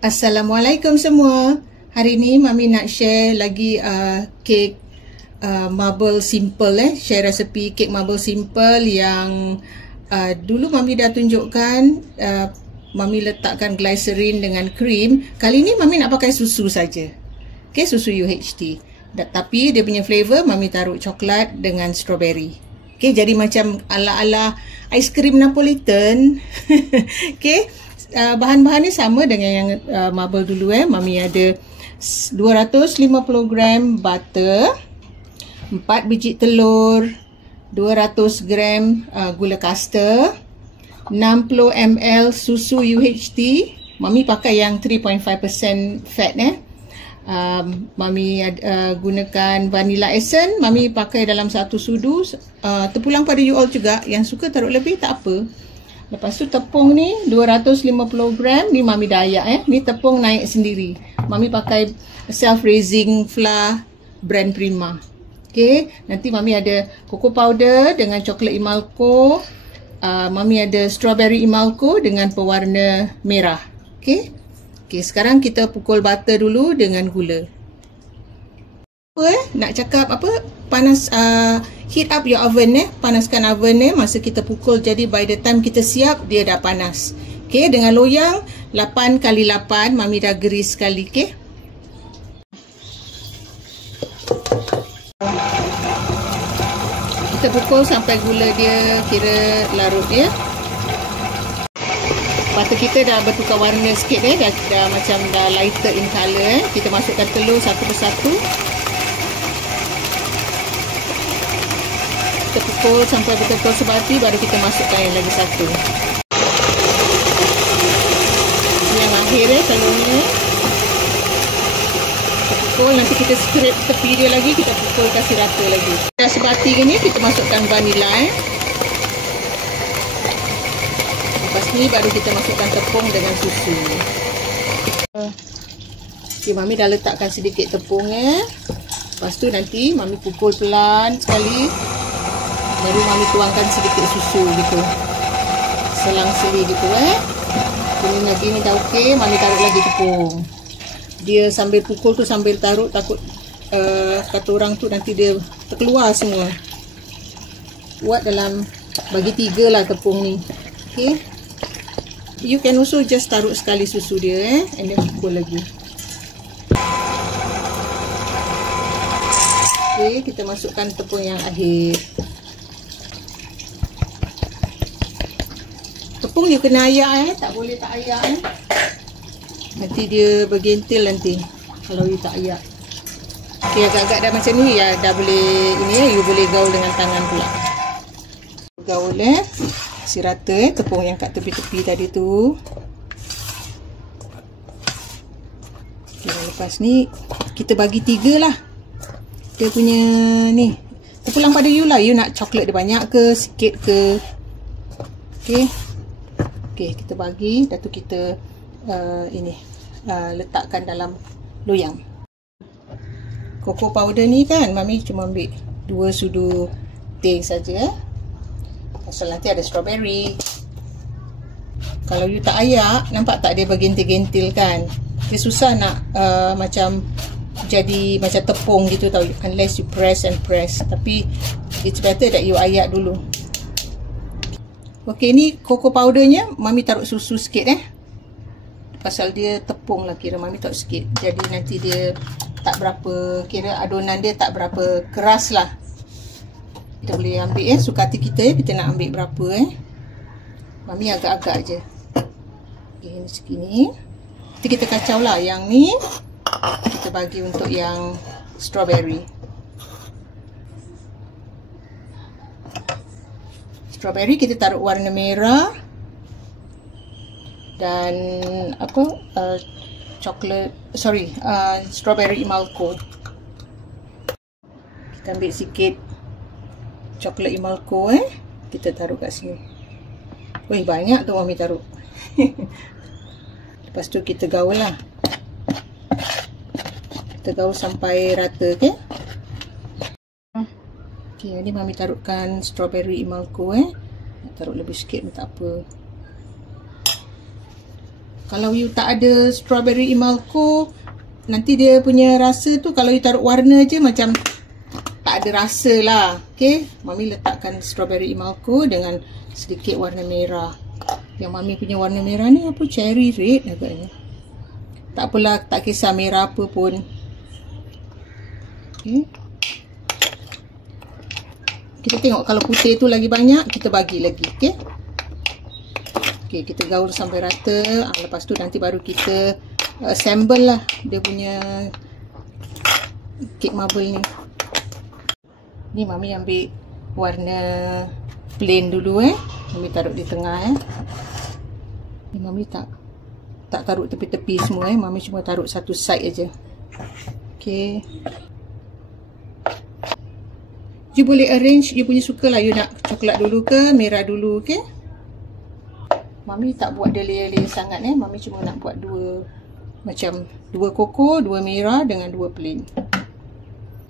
Assalamualaikum semua. Hari ni Mami nak share lagi kek marble simple share resepi kek marble simple yang dulu Mami dah tunjukkan. Mami letakkan glycerin dengan krim. Kali ni Mami nak pakai susu saja. Okey, susu UHT. Tapi dia punya flavor Mami taruh coklat dengan strawberry. Okey, jadi macam ala-ala aiskrim Napolitan. Okey. Bahan-bahan ni sama dengan yang marble dulu. Mami ada 250 gram butter, 4 biji telur, 200 gram gula caster, 60 ml susu UHT. Mami pakai yang 3.5% fat. Mami gunakan vanilla essence. Mami pakai dalam satu sudu. Terpulang pada you all juga. Yang suka taruh lebih tak apa. Lepas tu tepung ni 250 gram ni Mami dah ayak. Ni tepung naik sendiri. Mami pakai self-raising flour brand Prima. Okay, nanti Mami ada cocoa powder dengan coklat Imalco. Mami ada strawberry Imalco dengan pewarna merah. Okay, sekarang kita pukul butter dulu dengan gula. Nak cakap apa? Panas, heat up your oven. Panaskan oven masa kita pukul. Jadi by the time kita siap, dia dah panas. Okay, dengan loyang 8 kali 8. Mami dah geris sekali. Okay, kita pukul sampai gula dia kira larut ya. Butter kita dah bertukar warna sikit. Dah macam dah lighter in colour. Kita masukkan telur satu persatu. Kita pukul sampai betul-betul sebati, baru kita masukkan yang lagi satu. Yang akhir telurnya. Kita pukul, nanti kita scrape tepi dia lagi, kita pukul kasih rata lagi. Dah sebati gini, kita masukkan vanilla. Lepas ni baru kita masukkan tepung dengan susu. Okay, Mami dah letakkan sedikit tepung. Lepas tu nanti Mami pukul pelan sekali. Baru Mami tuangkan sedikit susu gitu. Selang-seli gitu Ini lagi ni dah okey, Mami taruh lagi tepung. Dia sambil pukul tu sambil taruh, takut kata orang tu nanti dia terkeluar semua. Buat dalam bagi 3 lah tepung ni. Okey. You can also just taruh sekali susu dia and then pukul lagi. Okey, kita masukkan tepung yang akhir. Tepung you kena ayak tak boleh tak ayak nanti dia bergentil nanti kalau you tak ayak. Okey, agak-agak dah macam ni ya, dah boleh ini you boleh gaul dengan tangan pula. Gaul si rata tepung yang kat tepi-tepi tadi tu. Okey, lepas ni kita bagi 3 lah. Dia punya ni. Terpulang pada you lah, you nak coklat dia banyak ke sikit ke. Okey. Okey, kita bagi, dah tu kita letakkan dalam loyang. Cocoa powder ni kan Mami cuma ambil 2 sudu teh saja. Pasal nanti ada strawberry. Kalau you tak ayak, nampak tak dia bergentil-gentil kan? Dia susah nak macam jadi macam tepung gitu tau, unless you press and press. Tapi it's better that you ayak dulu. Okey, ni cocoa powdernya Mami taruh susu sikit pasal dia tepung lah, kira Mami taruh sikit. Jadi nanti dia tak berapa, kira adunan dia tak berapa keras lah. Kita boleh ambil suka hati kita kita nak ambil berapa Mami agak-agak je. Okey, ni segini. Nanti kita kacau lah. Yang ni kita bagi untuk yang strawberry. Strawberry kita taruh warna merah dan apa coklat, strawberry Imalco. Kita ambil sikit coklat Imalco kita taruh kat sini. Wih, banyak tu Mami taruh. Lepas tu kita gaul lah. Kita gaul sampai rata. Okey, ni Mami taruhkan strawberry Imalco. Taruh lebih sikit pun tak apa. Kalau you tak ada strawberry Imalco, nanti dia punya rasa tu kalau you taruh warna je macam tak ada rasa lah. Okay, Mami letakkan strawberry Imalco dengan sedikit warna merah. Yang Mami punya warna merah ni apa? Cherry red agaknya. Tak apalah, tak kisah merah apa pun. Okay. Kita tengok kalau putih tu lagi banyak, kita bagi lagi. Okay. Okay, kita gaul sampai rata. Lepas tu nanti baru kita assemble lah dia punya kek marble ni. Ni Mami ambil warna plain dulu Mami taruh di tengah Ni Mami tak taruh tepi-tepi semua Mami cuma taruh satu side aja. Okay. You boleh arrange you punya suka lah. You nak coklat dulu ke merah dulu. Okay. Mami tak buat dia layer-layer sangat Mami cuma nak buat dua, macam dua koko, dua merah dengan dua plain.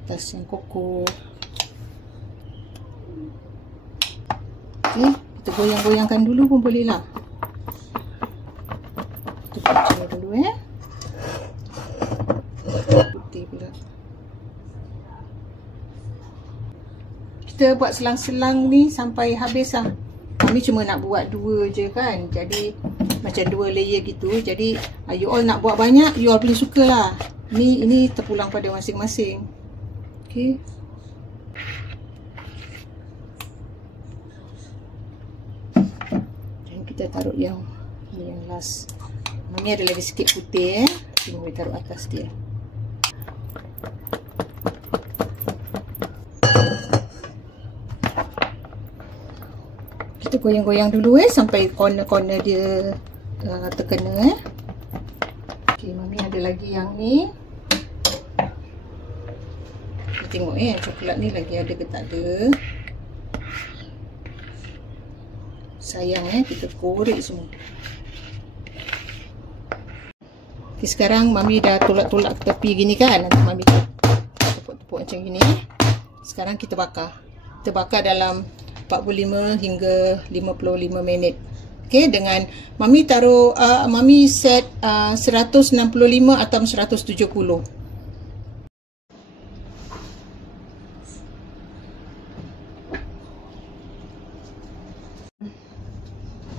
Atas yang koko. Okay, kita goyang-goyangkan dulu pun boleh lah. Kita macam dulu putih pula. Kita buat selang-selang ni sampai habis lah. Kami cuma nak buat dua je kan. Jadi macam dua layer gitu. Jadi you all nak buat banyak, you all boleh suka lah. Ini terpulang pada masing-masing. Okay. Dan kita taruh yang last. Ini ada lagi sikit putih Kita boleh taruh atas dia. Kita goyang-goyang dulu sampai corner-corner dia terkena Okay, Mami ada lagi yang ni. Kita tengok coklat ni lagi ada ke tak ada. Sayang kita korek semua. Okay, sekarang Mami dah tolak-tolak ke tepi gini kan. Nanti Mami tepuk-tepuk macam gini. Sekarang kita bakar. Kita bakar dalam 45 hingga 55 minit. Okay, dengan Mami taruh Mami set 165 atau 170.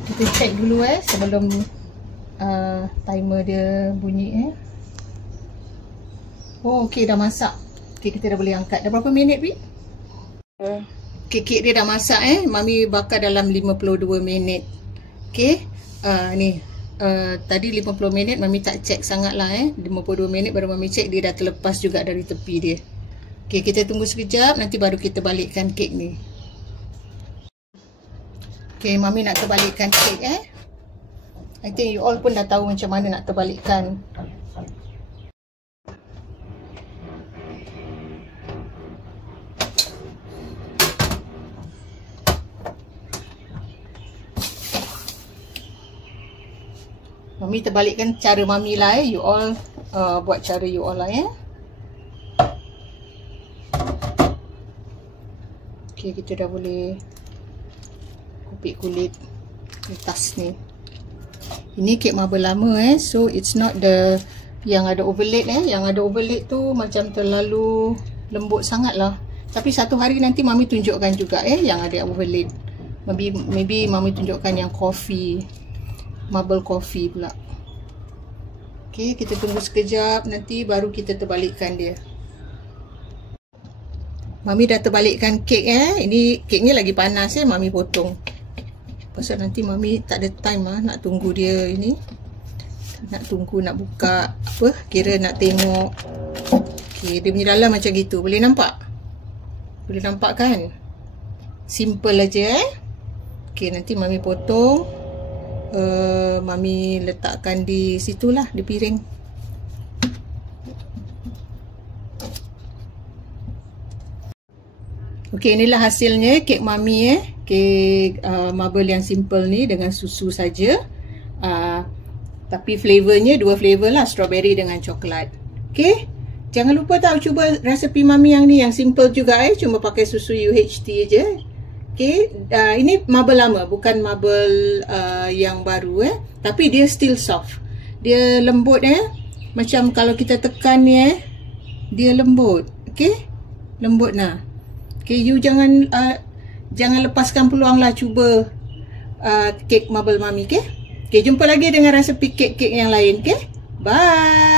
Kita check dulu sebelum timer dia bunyi Oh, okey, dah masak. Okey, kita dah boleh angkat. Dah berapa minit, Pi? Kek dia dah masak Mami bakar dalam 52 minit. Okey. Ni tadi 50 minit Mami tak check sangat lah 52 minit baru Mami check dia dah terlepas juga dari tepi dia. Okey, kita tunggu sekejap, nanti baru kita balikkan kek ni. Okey, Mami nak terbalikkan kek I think you all pun dah tahu macam mana nak terbalikkan. Mami terbalikkan cara Mami lah you all buat cara you all lah Okay, kita dah boleh kupik kulit atas ni. Ini kek marble lama so it's not the yang ada overlaid yang ada overlaid tu macam terlalu lembut sangat lah. Tapi satu hari nanti Mami tunjukkan juga yang ada overlaid. Maybe Mami tunjukkan yang coffee, marble coffee pula. Okay, kita tunggu sekejap, nanti baru kita terbalikkan dia. Mami dah terbalikkan kek Ini keknya lagi panas Mami potong. Pasal nanti Mami tak ada time nak tunggu dia ini. Nak tunggu nak buka kira nak tengok. Okay, dia punya dalam macam gitu. Boleh nampak? Boleh nampak kan? Simple aja Okay, nanti Mami potong. Mami letakkan di situlah, di piring. Okey, inilah hasilnya kek Mami kek marble yang simple ni dengan susu saja. Tapi flavornya dua flavor lah, strawberry dengan coklat. Okey, jangan lupa cuba resepi Mami yang ni, yang simple juga cuma pakai susu UHT je. Okey, ini marble lama, bukan marble yang baru tapi dia still soft. Dia lembut macam kalau kita tekan ni dia lembut. Okey? Lembut nah. Okey, you jangan lepaskan peluang lah cuba kek marble mami. Okey? Okey, jumpa lagi dengan resepi kek-kek yang lain. Okey? Bye.